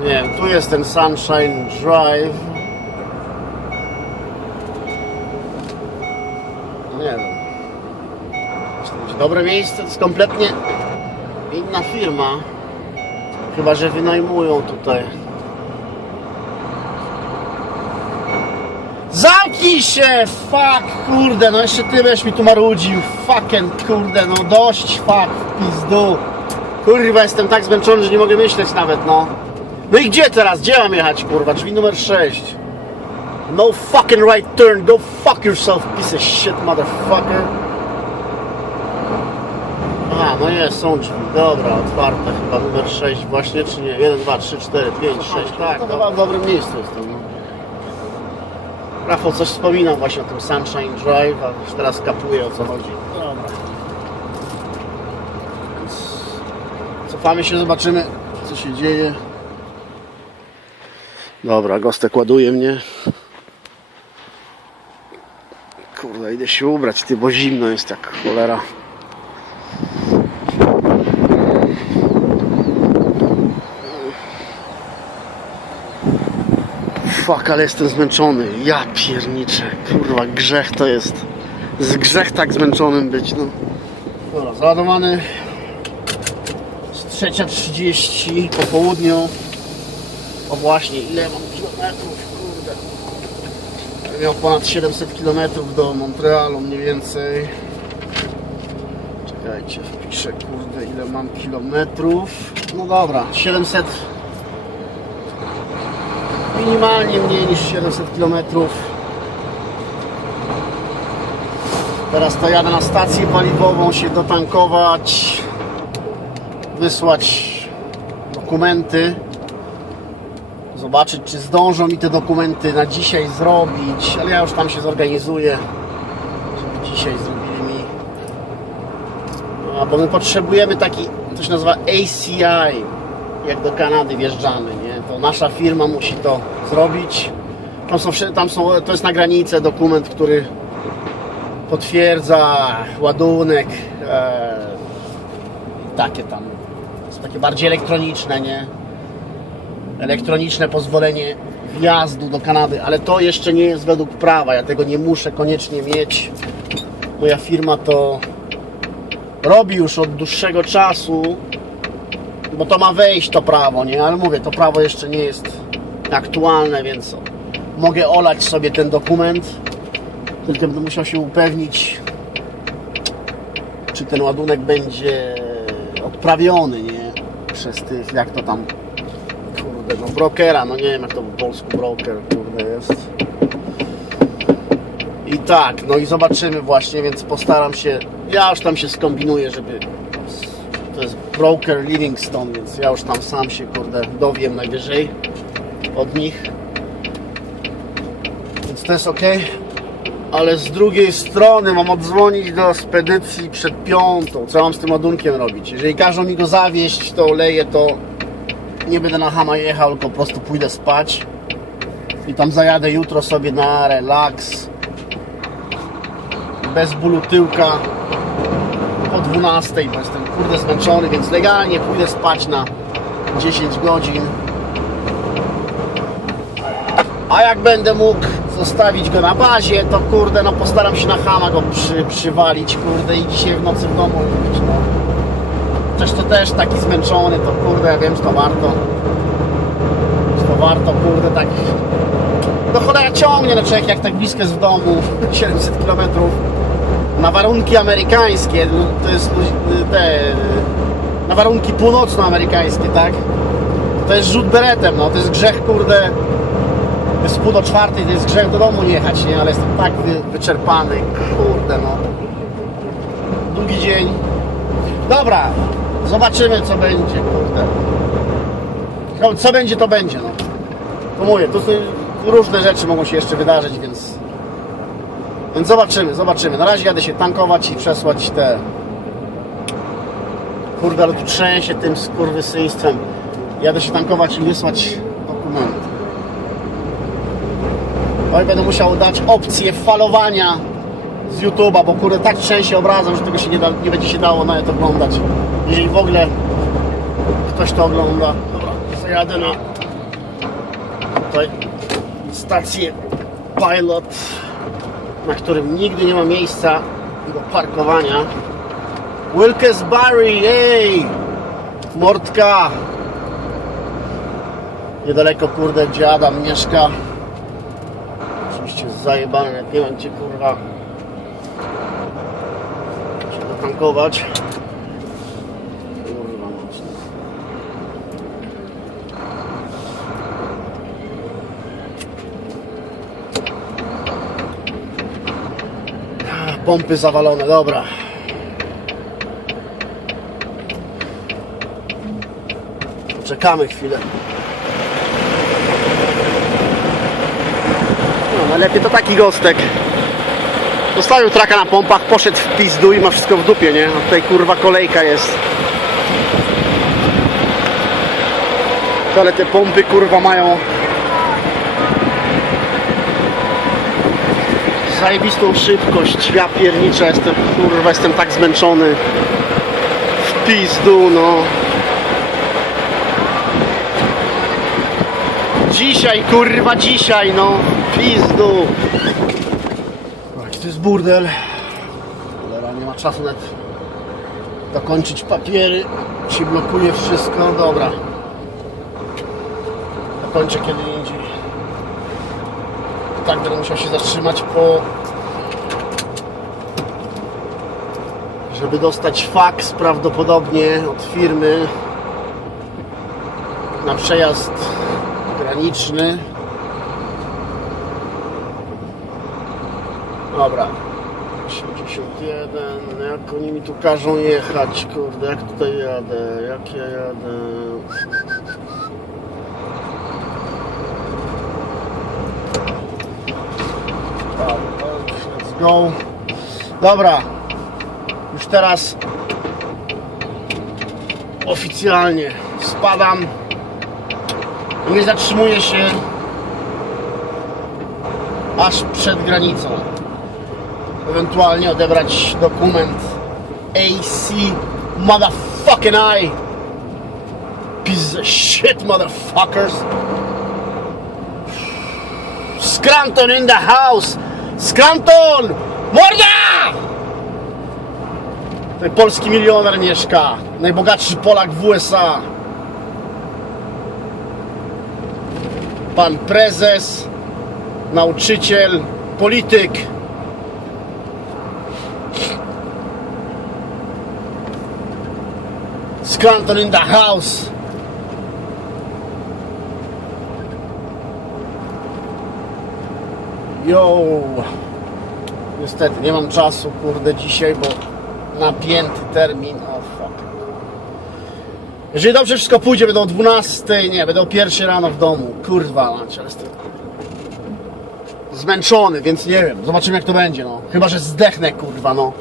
Nie wiem, tu jest ten Sunshine Drive. No nie wiem. To będzie dobre miejsce? To jest kompletnie inna firma. Chyba, że wynajmują tutaj. Zamknij się! Fuck, kurde, no jeszcze ty będziesz mi tu marudził. Fucking, kurde, no dość, fuck, pizdu. Kurwa, jestem tak zmęczony, że nie mogę myśleć nawet, no. No i gdzie teraz? Gdzie mam jechać, kurwa? Drzwi numer 6. No fucking right turn, go fuck yourself, piece of shit, motherfucker. A, no jest, są drzwi. Dobra, otwarte chyba numer 6 właśnie, czy nie? 1, 2, 3, 4, 5, 6, tak. To chyba w dobrym miejscu jestem, no. Rafał coś wspominał właśnie o tym Sunshine Drive, a już teraz kapuje o co chodzi. Dobra. Więc cofamy się, zobaczymy co się dzieje. Dobra, Gostek ładuje mnie. Kurde, idę się ubrać, ty, bo zimno jest jak cholera. Fuck, ale jestem zmęczony. Ja pierniczę. Kurwa, grzech to jest. Z grzech tak zmęczonym być, no. Dobra, załadowany. Z trzecia 30 po południu. O właśnie, ile mam kilometrów, kurde. Miał ponad 700 kilometrów do Montrealu mniej więcej. Czekajcie, wpiszę, kurde, ile mam kilometrów. No dobra, 700 minimalnie mniej niż 700 km. Teraz to jadę na stację paliwową się dotankować, wysłać dokumenty, zobaczyć czy zdążą mi te dokumenty na dzisiaj zrobić, ale ja już tam się zorganizuję, żeby dzisiaj zrobili mi. No, bo my potrzebujemy taki, się nazywa ACI, jak do Kanady wjeżdżamy, nie? To nasza firma musi to zrobić. Tam są, tam są, to jest na granicę dokument, który potwierdza ładunek, e, takie tam, są takie bardziej elektroniczne, nie? Elektroniczne pozwolenie wjazdu do Kanady, ale to jeszcze nie jest według prawa, ja tego nie muszę koniecznie mieć. Moja firma to robi już od dłuższego czasu, bo to ma wejść to prawo, nie? Ale mówię, to prawo jeszcze nie jest aktualne, więc mogę olać sobie ten dokument. Tylko będę musiał się upewnić, czy ten ładunek będzie odprawiony, nie? Przez tych, jak to tam, kurde, no brokera, no nie wiem jak to po polsku broker, kurde jest. I tak, no i zobaczymy właśnie, więc postaram się, ja już tam się skombinuję, żeby to jest broker Livingstone, więc ja już tam sam się kurde dowiem najwyżej od nich. Więc to jest ok. Ale z drugiej strony mam odzwonić do spedycji przed piątą. Co mam z tym ładunkiem robić? Jeżeli każą mi go zawieźć, to oleję, to nie będę na Hama jechał, tylko po prostu pójdę spać. I tam zajadę jutro sobie na relaks. Bez bólu tyłka po 12, bo jestem kurde zmęczony, więc legalnie pójdę spać na 10 godzin. A jak będę mógł zostawić go na bazie, to kurde, no postaram się na hama go przy, przywalić, kurde, i dzisiaj w nocy w domu no. Chociaż to też taki zmęczony, to kurde, wiem, że to warto. Że to warto, kurde, tak... No cholera ciągnie na Czech, jak tak blisko jest w domu, 700 kilometrów na warunki amerykańskie, no, to jest te, na warunki północnoamerykańskie, tak? To jest rzut beretem, no, to jest grzech, kurde, to jest pół do czwartej, to jest grzech do domu nie jechać, nie? Ale jestem tak wy, wyczerpany, kurde, no. Długi dzień. Dobra, zobaczymy, co będzie, kurde. No, co będzie, to będzie, no. To mówię, to są różne rzeczy mogą się jeszcze wydarzyć, więc więc zobaczymy, zobaczymy. Na razie jadę się tankować i przesłać te... Kurde, ale tu trzęsie tym skurwysyństwem. Jadę się tankować i wysłać dokumenty. Oj, będę musiał dać opcję falowania z YouTube'a, bo kurde, tak trzęsie obrazem, że tego się nie, da, nie będzie się dało nawet oglądać. Jeżeli w ogóle ktoś to ogląda. Dobra, zajadę na Tutaj stację Pilot, na którym nigdy nie ma miejsca do parkowania. Wilkes-Barre, jej! Mordka! Niedaleko, kurde, gdzie Adam mieszka. Oczywiście zajebane, jak nie gdzie, kurwa, się dotankować. Kurwa. Pompy zawalone, dobra. Chwilę. No, najlepiej to taki gostek. Zostawił traka na pompach, poszedł w pizdu i ma wszystko w dupie, nie? A tutaj kurwa kolejka jest. Ale te pompy kurwa mają zajebistą szybkość. Ja pierniczę, jestem kurwa, jestem tak zmęczony. W pizdu, no. Dzisiaj, kurwa, dzisiaj, no. w Pizdu. Burdel. Cholera, nie ma czasu nawet dokończyć papiery. Się blokuje wszystko. Dobra. Dokończę kiedy indziej. Tak będę musiał się zatrzymać po... Żeby dostać faks prawdopodobnie od firmy na przejazd graniczny. Dobra. 81. Jak oni mi tu każą jechać, kurde, jak tutaj jadę, jak ja jadę. Let's go. Dobra. Już teraz oficjalnie spadam. Nie zatrzymuję się aż przed granicą. Ewentualnie odebrać dokument AC motherfucking I. Piece of shit motherfuckers. Scranton in the house! Scranton! Morda! Tutaj polski milioner mieszka. Najbogatszy Polak w USA. Pan prezes, nauczyciel, polityk. Scranton in the house. Yo. Niestety, nie mam czasu, kurde, dzisiaj, bo napięty termin. O fuck. Jeżeli dobrze wszystko pójdzie, będą o 12, nie, będą o pierwszy rano w domu. Kurwa, mać, ale jestem zmęczony, więc nie wiem. Zobaczymy jak to będzie, no. Chyba, że zdechnę, kurwa, no.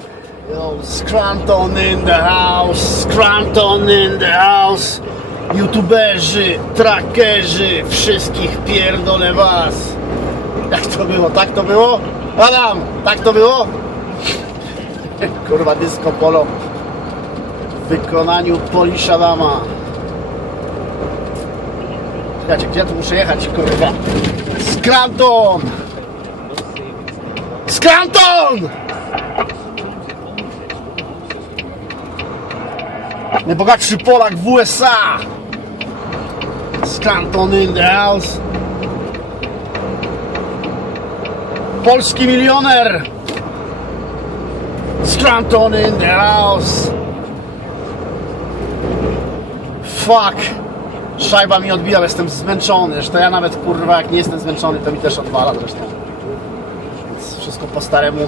Yo, Scranton in the house, Scranton in the house. YouTuberzy, trackerzy, wszystkich pierdolę was. Jak to było? Tak to było? Adam, tak to było? Kurwa, disco polo w wykonaniu Polish Adama. Czekajcie, gdzie ja tu muszę jechać, kurwa? Scranton! Scranton! Najbogatszy Polak w USA! Scranton in the house! Polski milioner! Scranton in the house! Fuck! Szajba mi odbija, jestem zmęczony. Zresztą ja nawet kurwa jak nie jestem zmęczony, to mi też odwala zresztą. Więc wszystko po staremu.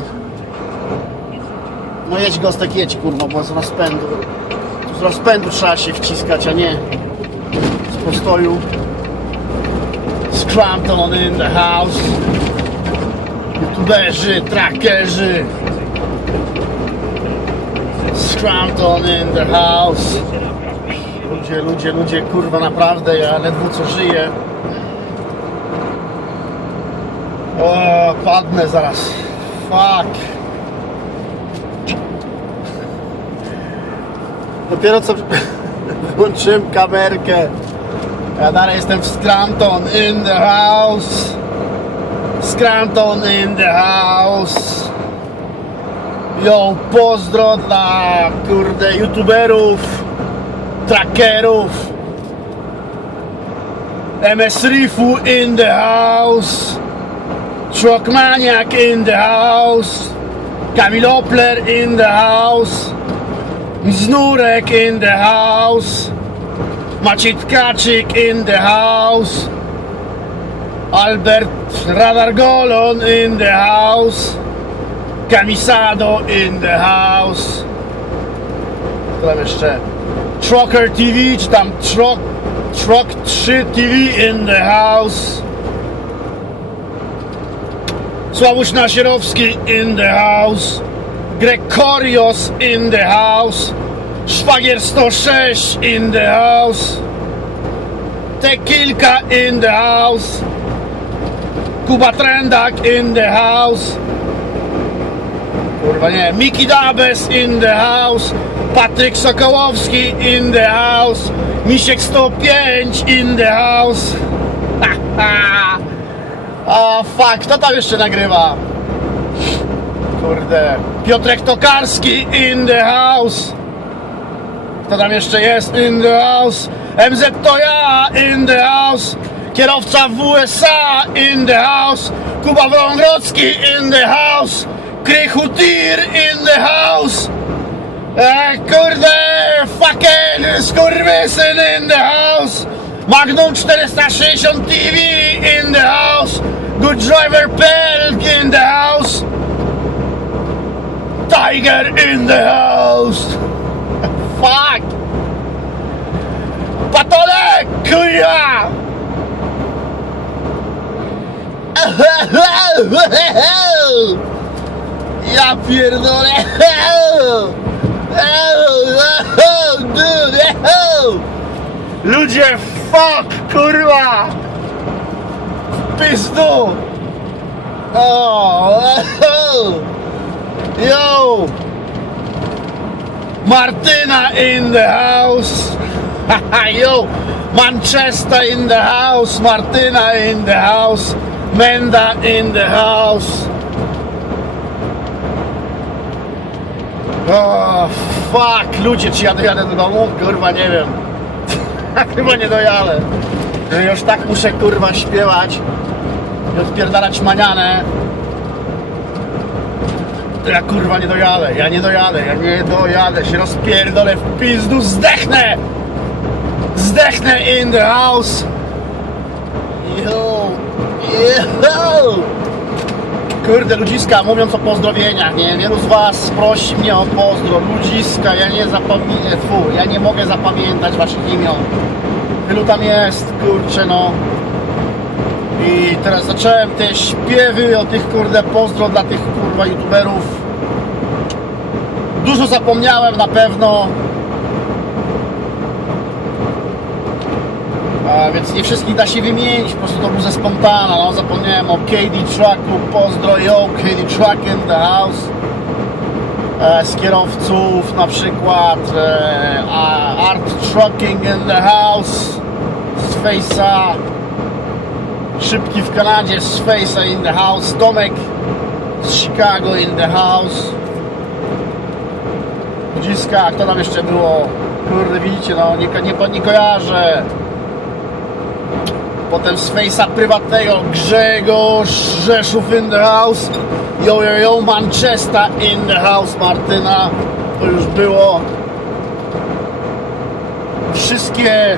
No jedź gostek, jedź kurwa, bo z rozpędu. Z rozpędu trzeba się wciskać, a nie z postoju. Scranton in the house. YouTuberzy, trackerzy. Scranton in the house. Ludzie, ludzie, ludzie, kurwa naprawdę, ja ledwo co żyję. O, padnę zaraz. Fuck. Dopiero co wyłączyłem kamerkę. Ja dalej jestem w Scranton in the house. Scranton in the house. Yo, pozdro dla kurde youtuberów, trackerów. MS Rifu in the house. Truckmaniac in the house. Kamil Opler in the house. Znurek in the house. Maciej Tkaczyk in the house. Albert Radargolon in the house. Camisado in the house. Co tam jeszcze? Trucker TV, czy tam Truck, Truck 3 TV in the house. Sławusz Nasierowski in the house. Gregorios in the house. Szwagier 106 in the house. Tekilka in the house. Kuba Trendak in the house. Kurwa nie. Miki Dabes in the house. Patryk Sokołowski in the house. Misiek 105 in the house. A fuck, kto tam jeszcze nagrywa? Kurde. Piotrek Tokarski in the house. Kto tam jeszcze jest in the house? MZ to ja in the house. Kierowca w USA in the house. Kuba Wągrodzki in the house. Krychu Tir in the house. E, kurde, fucking skurwysyn in the house. Magnum 460 TV in the house. Good driver Pelk in the house. Tiger in the house. Fuck! Patolek! Kurwa! Ja pierdolę! Ludzie, fuck! Kurwa! Pizdu! O! Yo! Martyna in the house. Yo, Manchester in the house. Martyna in the house. Menda in the house. O, fuck, ludzie, czy ja dojadę do domu? Kurwa, nie wiem. Chyba nie dojadę. Już tak muszę, kurwa, śpiewać i odpierdalać manianę. Ja kurwa nie dojadę, ja nie dojadę, ja nie dojadę, się rozpierdolę w pizdu, zdechnę! Zdechnę in the house! Yo! Yo! Kurde, ludziska, mówiąc o pozdrowieniach, nie? Wielu z was prosi mnie o pozdro. Ludziska, ja nie zapamiętam, ja nie mogę zapamiętać waszych imion. Tylu tam jest, kurczę, no. I teraz zacząłem te śpiewy o tych kurde pozdro dla tych kurwa youtuberów. Dużo zapomniałem na pewno. A, więc nie wszystkich da się wymienić, po prostu to był ze spontana. No, zapomniałem o KD Trucku, pozdro yo, KD Truck in the house. E, z kierowców na przykład e, Art Trucking in the house z Face'a Szybki w Kanadzie z in the house. Tomek z Chicago in the house. Ludziska, kto tam jeszcze było? Kurde, widzicie, no nie, nie, nie kojarzę. Potem z Face'a prywatnego Grzegorz Rzeszów in the house. Yo, yo, yo, Manchester in the house, Martyna. To już było. Wszystkie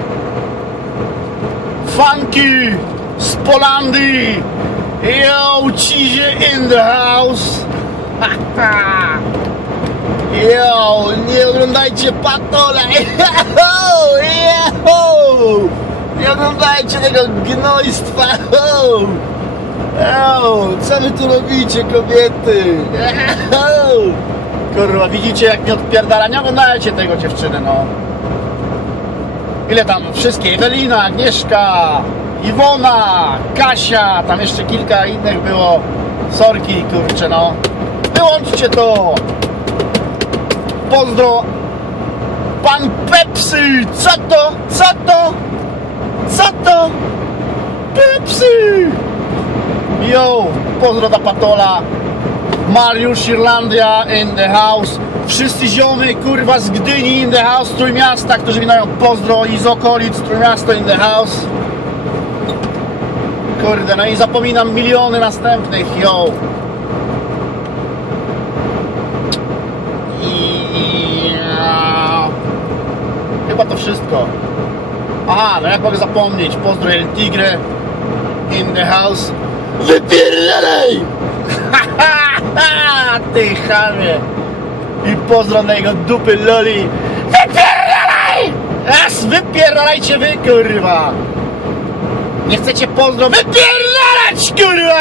funky z Polandii. Yo, Cizie in the house. Yo, nie oglądajcie Patola. Yo, yo. Nie oglądajcie tego gnojstwa. Yo. Co wy tu robicie, kobiety? Yo. Kurwa, widzicie jak mnie odpierdala? Nie oglądajcie tego dziewczyny, no. Ile tam wszystkie? Ewelina, Agnieszka, Iwona, Kasia, tam jeszcze kilka innych było. Sorki, kurczę no. Wyłączcie to! Pozdro! Pan Pepsi! Co to? Co to? Co to? Pepsi! Yo! Pozdro dla Patola! Mariusz Irlandia in the house! Wszyscy ziomy, kurwa, z Gdyni in the house, Trójmiasta, którzy mi pozdro i z okolic, Trójmiasto in the house! Kurde, no i zapominam miliony następnych, yo. I... Chyba to wszystko. Aha, no jak mogę zapomnieć? Pozdro El Tigre in the house. Wypierdalaj! Ty chamie! I pozdro na jego dupy loli. Wypierdalaj! Raz wypierdalajcie wy, kurwa! Nie chcecie pozdro? Wypierdalać, kurwa!